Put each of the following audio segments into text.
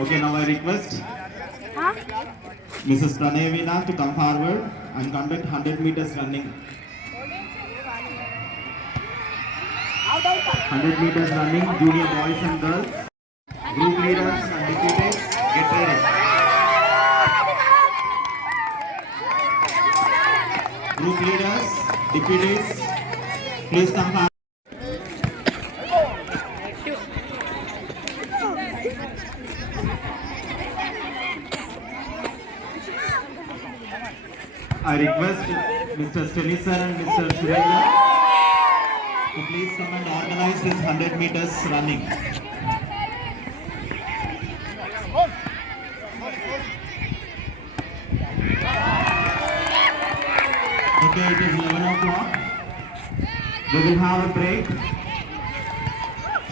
Okay, now I request Mrs. Pranavina to come forward and conduct 100 meters running. 100 meters running, junior boys and girls, group leaders and deputies, get ready. Group leaders, deputies, please come forward. I request Mr. Stenisar and Mr. Surendra to please come and organize this 100 meters running. Okay, it is 11 o'clock. We will have a break.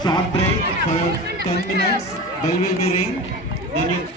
Short break for 10 minutes. Bell will be ring. Then you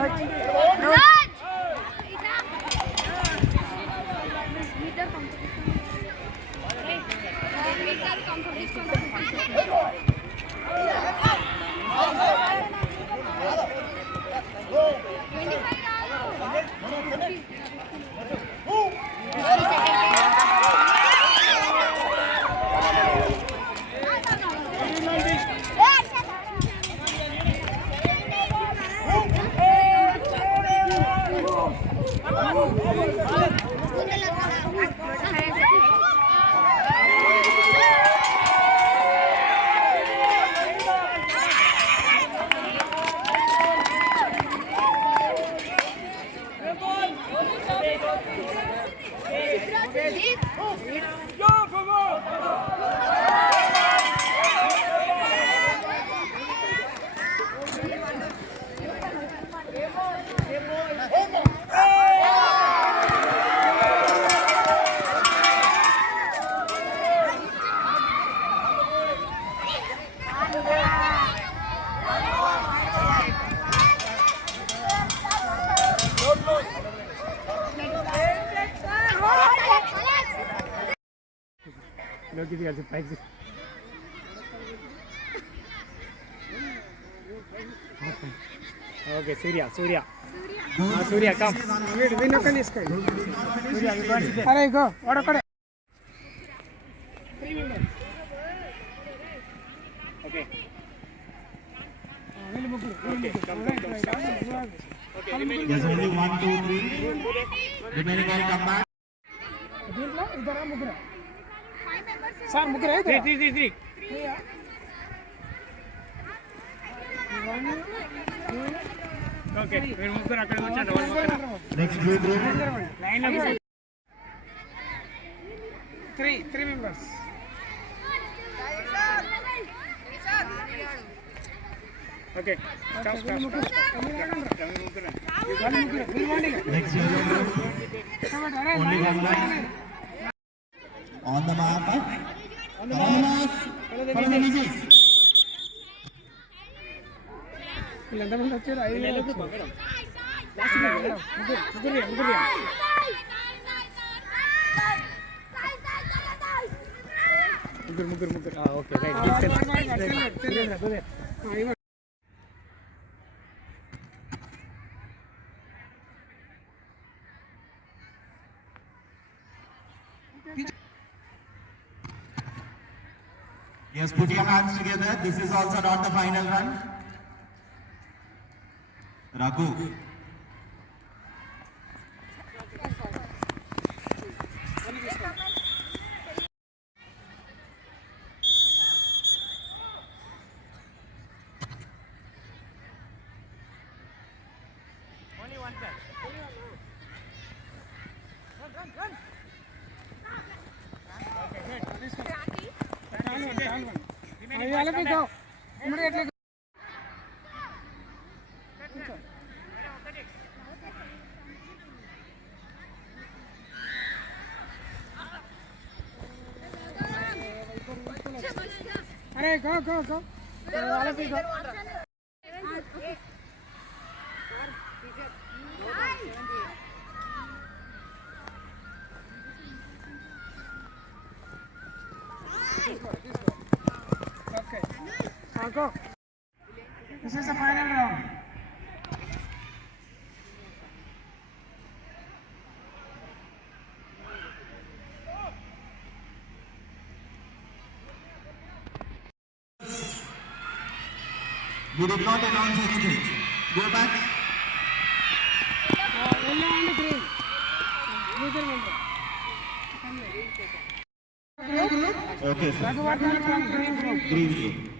लोकी కలిసి పైకి okay సూర్య come వినొక్క తీసుకోండి సూర్య అరే go వాడొక్కడే okay వీళ్ళు ముగ్గురు There's only 1, 2, 3. Remaining all come back. దీంట్లో ఇద్దరా ముగ్గురా sir ముగ్గురా త్రీ ఓకే మీరు ముగ్గురు అక్కడ కూర్చోండి వాళ్ళు ముగ్గురు Next group. లైన్ లో three members okay stop Next group. Only one line. On the mark. On the mark. Follow the music. ఎంతమంది వచ్చారు 5 ముగ్గురు okay right Yes, put your hands together. This is also not the final run. Raghu. Only one plan. Run. Okay, good. Please come. Down one. Immediately go. Immediately go. Arey, go. All of you go. Okay. Go. This is the final round. You did not announce anything. Go back. Yellow and green. Neither member. Okay, sir. Raghuvatman from green group. Green group.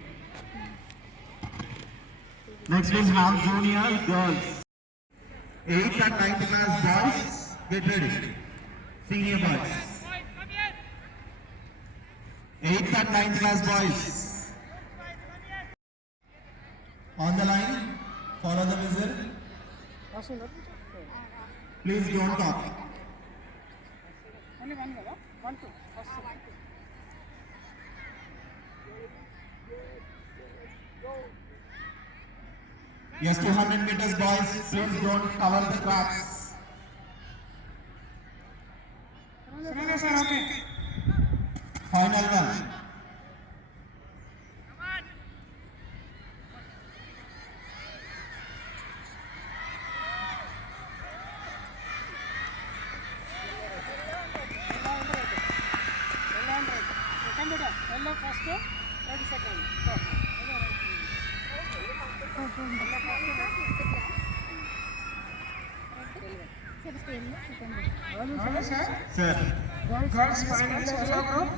Next is half junior girls. 8th and 9th class boys, get ready. Senior boys. 8th and 9th class boys. On the line, follow the whistle. Please don't talk. Only one, 1, 2. First. Go. Yes, 200 meters boys, please don't cover the tracks. Final one. Yellow first, 30 seconds. Go. Sir. Girls finalist yellow group.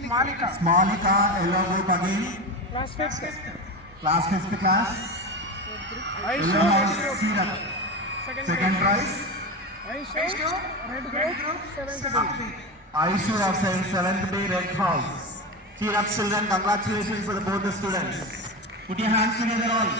Smalika. Smalika, yellow group again. Class 5th. Class 5th class. Yellow house, Syrup. Second prize. Aishu, red group, 7th B. Aishu of 7th B, Red House. Syrup children, congratulations for both the students. Put your hands together all.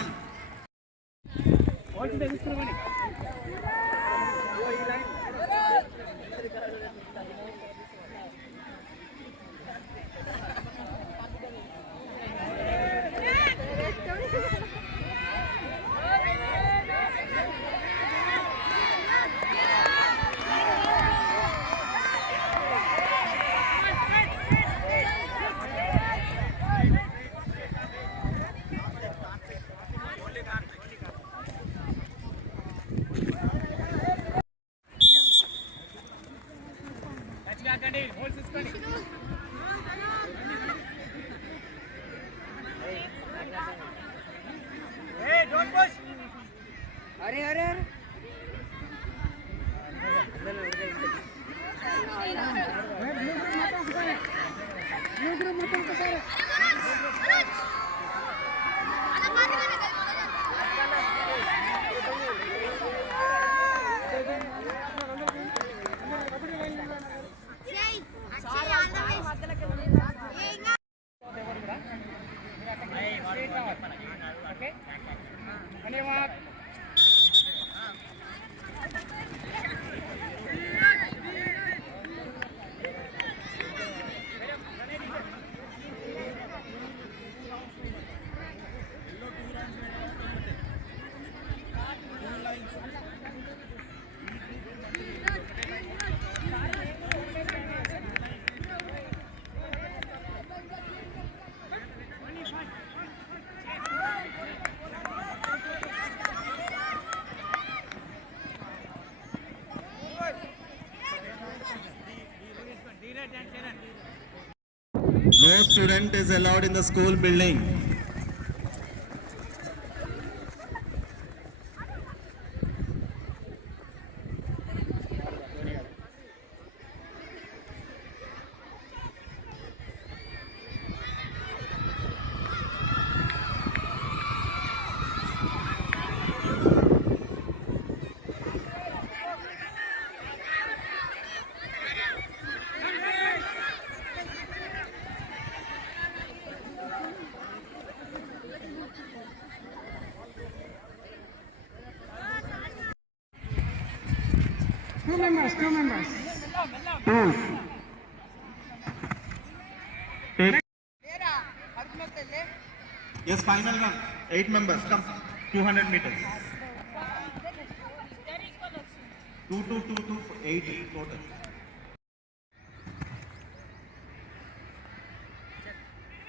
Hey, don't push. Hurry. Blue group matam ko sir. धन्यवाद. No student is allowed in the school building. Two members. Two. Take. Yes, final one. 8 members. Come. 200 meters. 2, 8 total.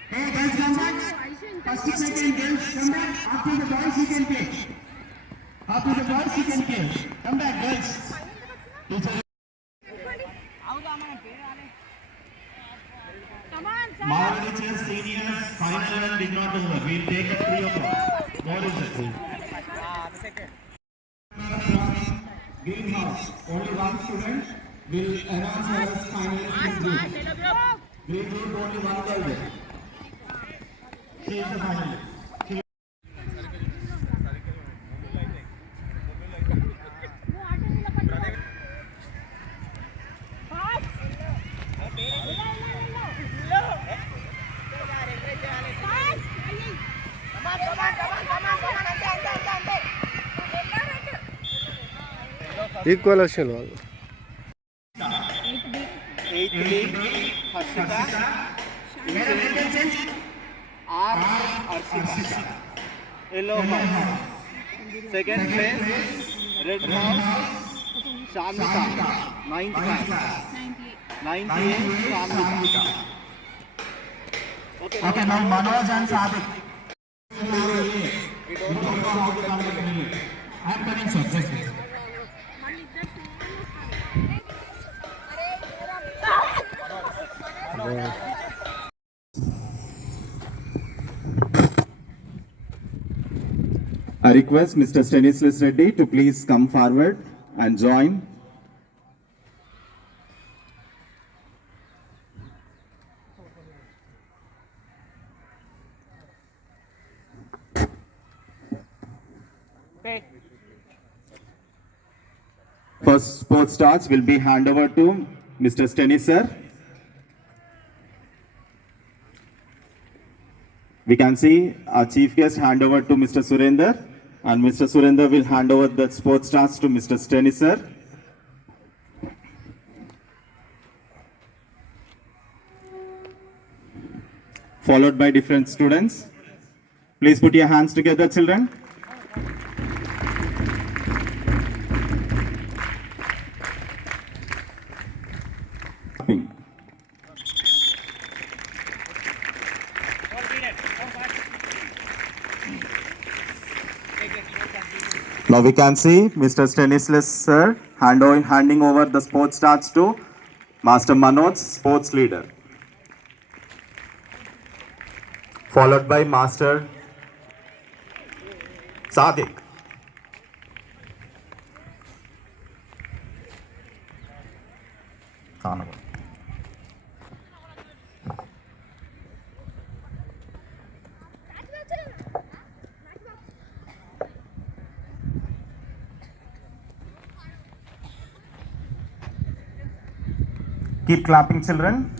Hey guys, come back. First, second, girls, come back. After the boys, you can play. After the boys, you can play. Come back, girls. Teacher. Mauritius seniors, final one did not over. We'll take at 3 o'clock. Mauritius. Greenhouse. Only one student will announce as finalist in group. Green group only one girl. She is the finalist. Equal వచ్చిన వాళ్ళు 8 Harshita. Arshika. Yellow House. Second place, Red House, Shamita. Ninth class. 98, Shamita. Okay, now Manoj and Sadik. I'm coming, sir. Just wait. I request Mr. Stanislas Reddy to please come forward and join. First sports starts will be hand over to Mr. Stanislas. We can see our chief guest hand over to Mr. Surender, and Mr. Surender will hand over the sports starts to Mr. Stanislas. Followed by different students. Please put your hands together, children. Now we can see Mr. Stanislas sir handing over the sports starts to Master Manoj, sports leader. Followed by Master Sadik. Keep clapping, children.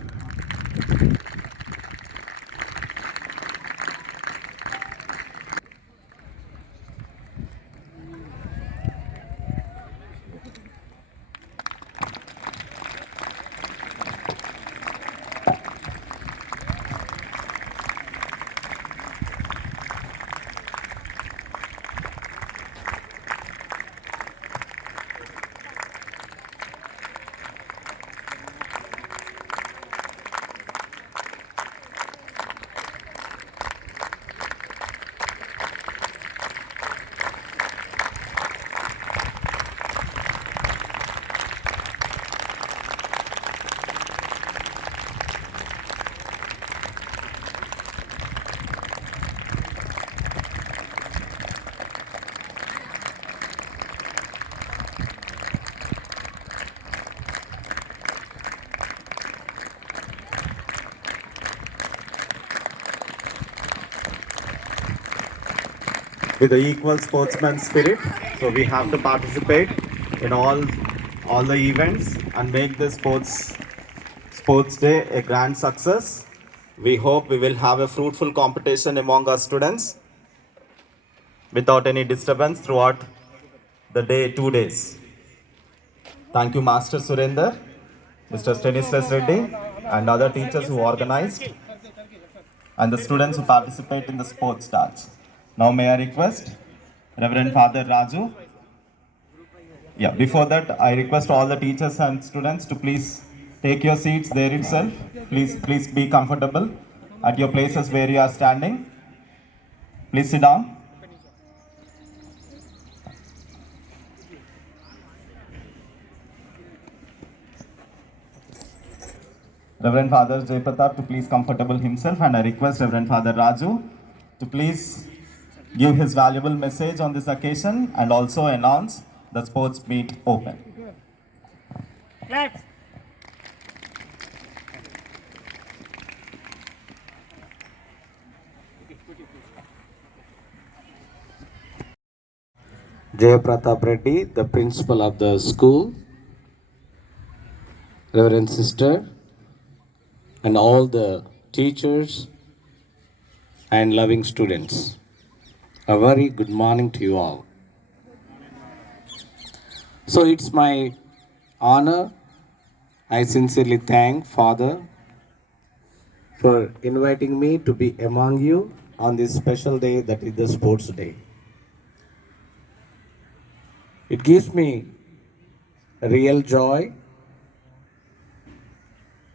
With the equal sportsman spirit, so we have to participate in all the events and make the sports day a grand success. We hope we will have a fruitful competition among our students without any disturbance throughout the day, 2 days. Thank you, Master Surender, Mr. Stanislas Reddy, and other teachers who organized, and the students who participate in the sports starts. Now may I request Reverend Father Raju. Yeah, before that I request all the teachers and students to please take your seats there itself. Please be comfortable at your places where you are standing. Please sit down. Reverend Father Jay Pratap to please comfortable himself, and I request Reverend Father Raju to please give his valuable message on this occasion and also announce the sports meet open. Clap. Jaya Pratap Reddy, the principal of the school, Reverend Sister, and all the teachers and loving students. A very good morning to you all. So it's my honor. I sincerely thank Father for inviting me to be among you on this special day that is the Sports Day. It gives me real joy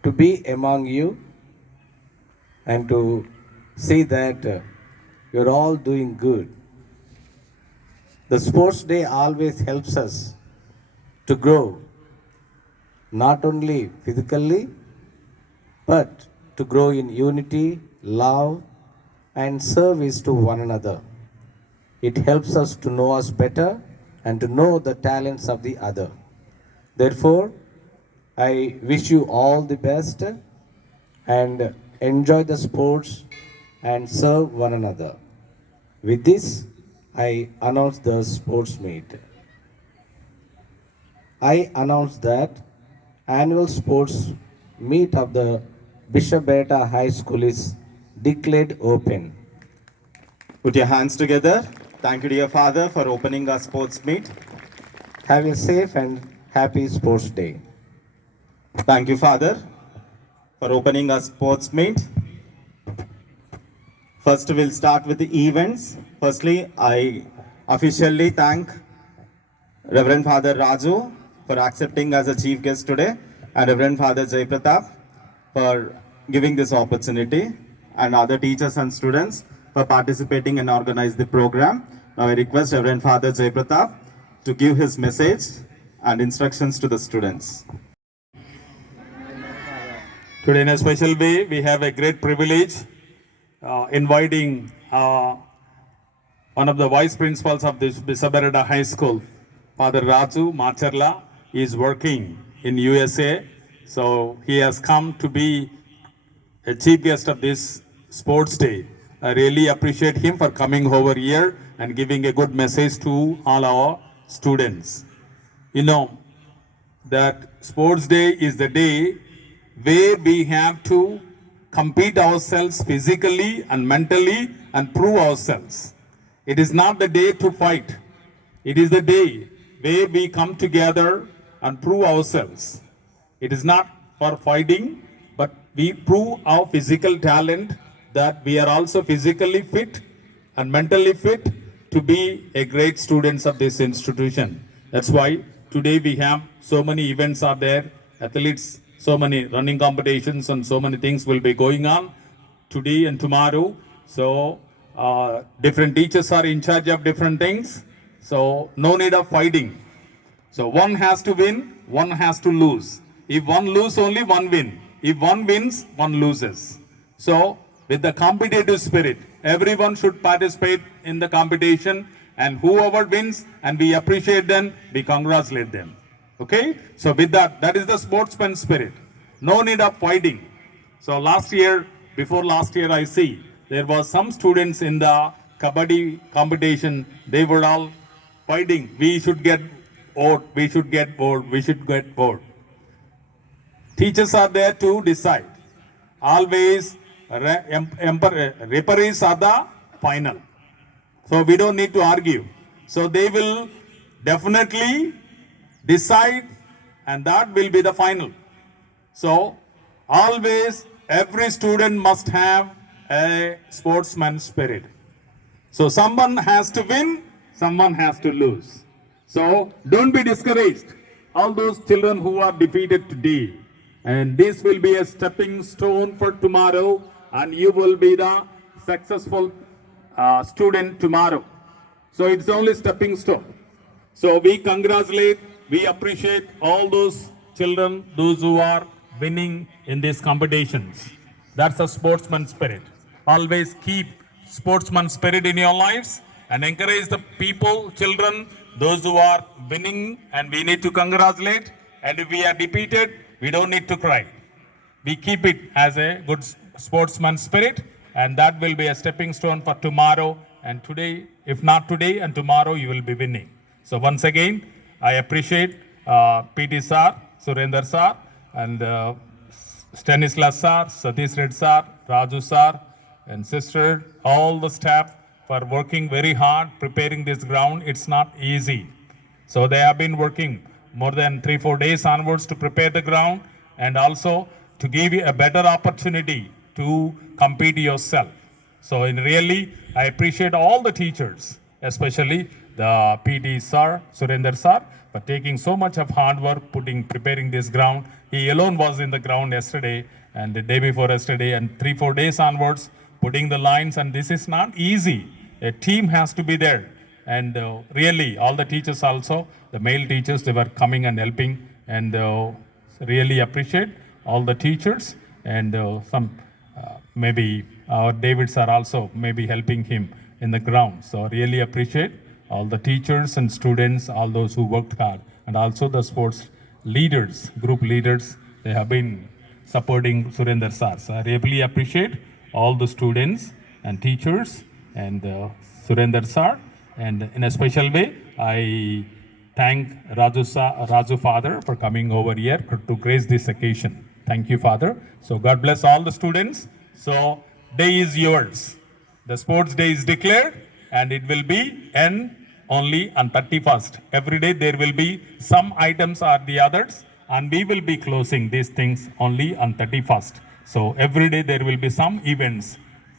to be among you and to see that you're all doing good. The Sports Day always helps us to grow, not only physically, but to grow in unity, love, and service to one another. It helps us to know us better and to know the talents of the other. Therefore, I wish you all the best and enjoy the sports and serve one another. With this, I announce the sports meet. I announce that annual sports meet of the Bishop Beretta High School is declared open. Put your hands together. Thank you, dear Father, for opening our sports meet. Have a safe and happy sports day. Thank you, Father, for opening our sports meet. First, we'll start with the events. Firstly, I officially thank Reverend Father Raju for accepting as a chief guest today, and Reverend Father Jay Pratap for giving this opportunity, and other teachers and students for participating and organize the program. Now I request Reverend Father Jay Pratap to give his message and instructions to the students. Today, in a special way, we have a great privilege inviting one of the vice principals of this Bishop Beretta High School, Father Raju Macharla. He is working in USA, so he has come to be a chief guest of this sports day. I really appreciate him for coming over here and giving a good message to all our students. You know that sports day is the day where we have to compete ourselves physically and mentally and prove ourselves. It is not the day to fight. It is the day where we come together and prove ourselves. It is not for fighting, but we prove our physical talent, that we are also physically fit and mentally fit to be a great students of this institution. That's why today we have so many events are there, athletes, so many running competitions and so many things will be going on today and tomorrow. So different teachers are in charge of different things. So no need of fighting. So one has to win, one has to lose. If one loses, only one win. If one wins, one loses. So with the competitive spirit, everyone should participate in the competition, and whoever wins, and we appreciate them, we congratulate them. Okay? So with that, that is the sportsman spirit. No need of fighting. So before last year, I see there was some students in the kabaddi competition, they were all fighting. We should get vote, we should get vote, we should get vote. Teachers are there to decide. Always referees are the final. So we don't need to argue. So they will definitely decide, and that will be the final. So always every student must have a sportsman spirit. So someone has to win, someone has to lose. So don't be discouraged, all those children who are defeated today. And this will be a stepping stone for tomorrow, and you will be the successful student tomorrow. So it's only stepping stone. So we congratulate, we appreciate all those children, those who are winning in these competitions. That's a sportsman spirit. Always keep sportsman spirit in your lives and encourage the people, children, those who are winning, and we need to congratulate. And if we are defeated, we don't need to cry. We keep it as a good sportsman spirit, and that will be a stepping stone for tomorrow. And today, if not today and tomorrow, you will be winning. So once again, I appreciate PT Sir, Surender Sir, and Stanislas Sir, Satish Red Sir, Raju Sir, and sister, all the staff for working very hard, preparing this ground. It's not easy. So they have been working more than 3-4 days onwards to prepare the ground, and also to give you a better opportunity to compete yourself. So really, I appreciate all the teachers, especially the PT sir, Surender sir, for taking so much of hard work, preparing this ground. He alone was in the ground yesterday and the day before yesterday and 3-4 days onwards, putting the lines, and this is not easy. A team has to be there. And really, all the teachers also, the male teachers, they were coming and helping, and really appreciate all the teachers, and maybe our Davids are also maybe helping him in the ground. So really appreciate all the teachers and students, all those who worked hard, and also the sports leaders, group leaders, they have been supporting Surender sir. So I really appreciate all the students and teachers and Surender sir. And in a special way, I thank Raju father for coming over here to grace this occasion. Thank you, Father. So God bless all the students. So day is yours. The sports day is declared, and it will be end only on 31st. Every day there will be some items or the others, and we will be closing these things only on 31st. So every day there will be some events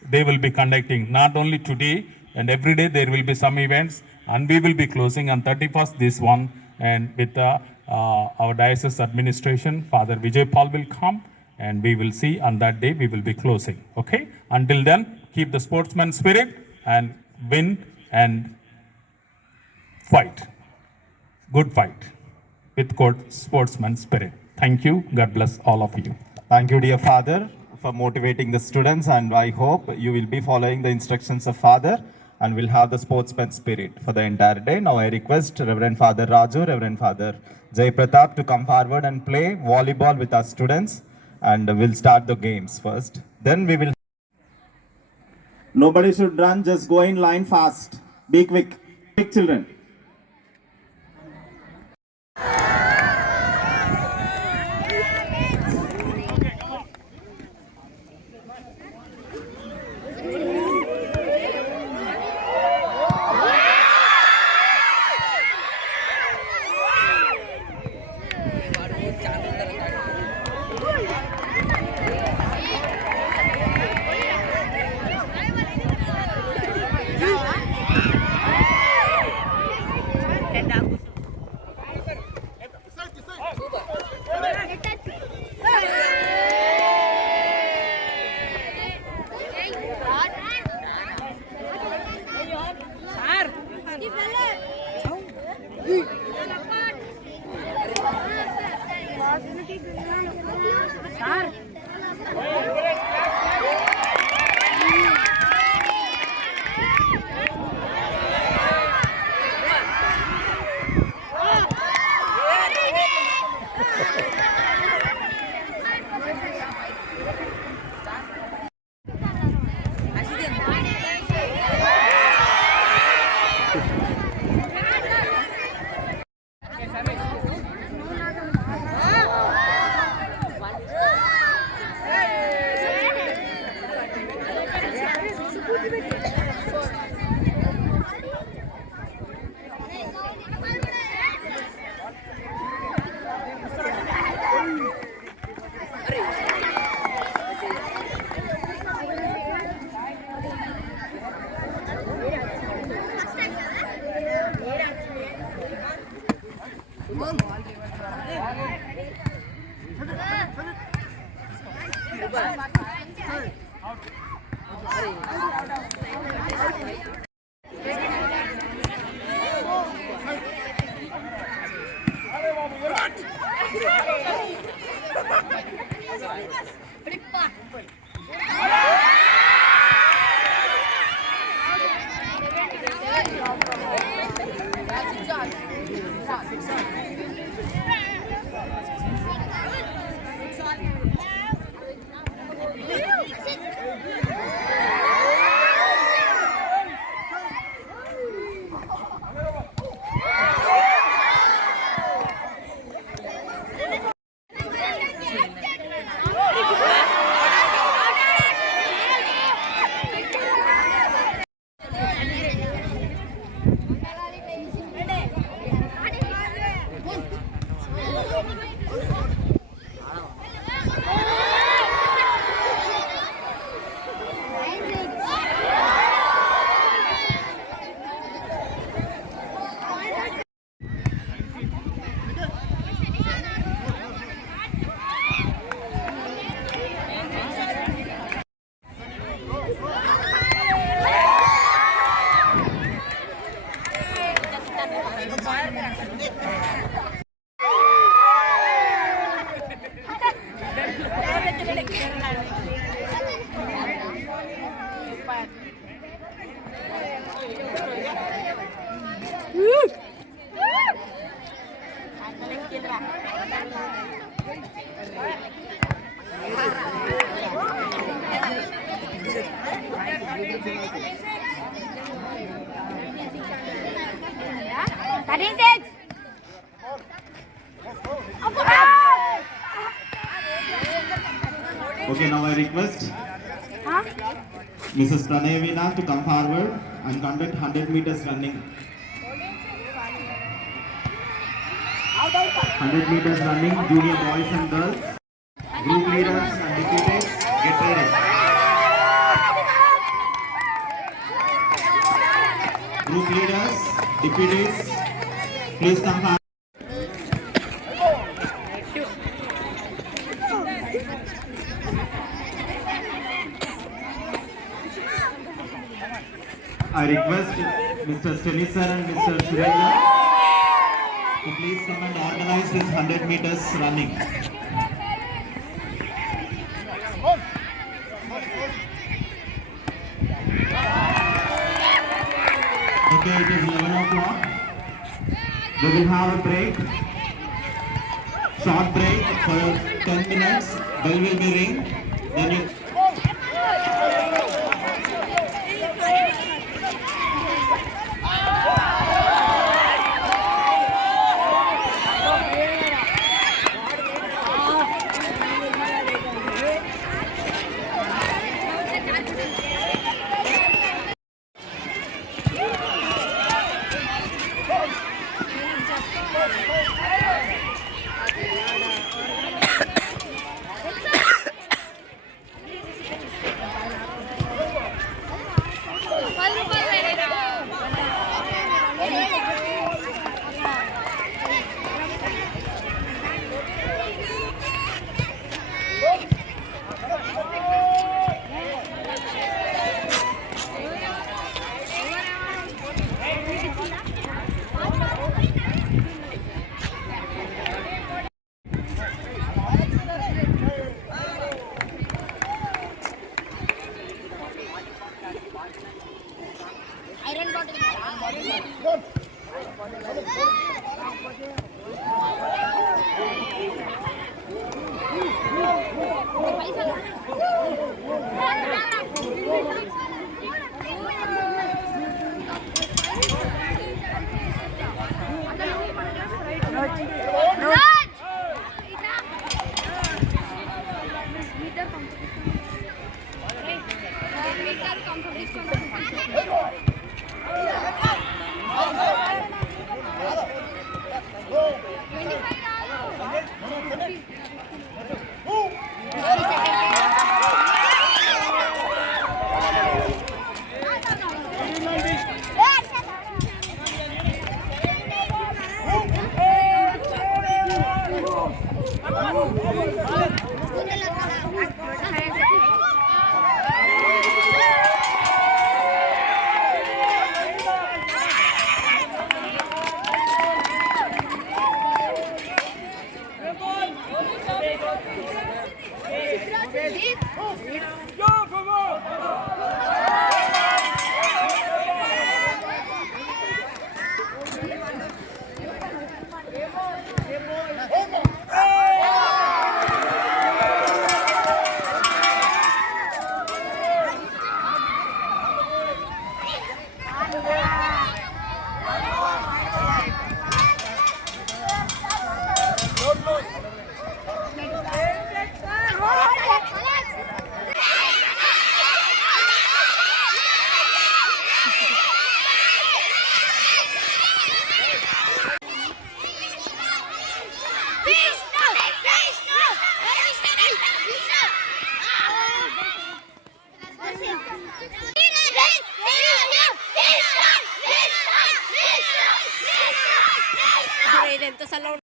they will be conducting, not only today, and every day there will be some events, and we will be closing on 31st this one, and with our diocese administration, Father Vijay Paul will come, and we will see on that day we will be closing. Okay? Until then, keep the sportsman spirit and win and fight. Good fight with good sportsman spirit. Thank you. God bless all of you. Thank you, dear Father, for motivating the students, and I hope you will be following the instructions of Father and will have the sportsman spirit for the entire day. Now I request Reverend Father Raju, Reverend Father Jay Pratap to come forward and play volleyball with our students, and we'll start the games first. Then we will... Nobody should run, just go in line fast. Be quick. Quick, children. Okay, now I request Mrs. Pranayavina to come forward and conduct 100 meters running. 100 meters running, junior boys and girls, group leaders and deputies, get ready. Group leaders, deputies, please come forward. I request Mr. Steny sir and Mr. Surendra to please come and organize this 100 meters running. Okay, it is 11 o'clock. We will have a break. Short break for 10 minutes. Bell will be ring. Then you... Dentro sa loob.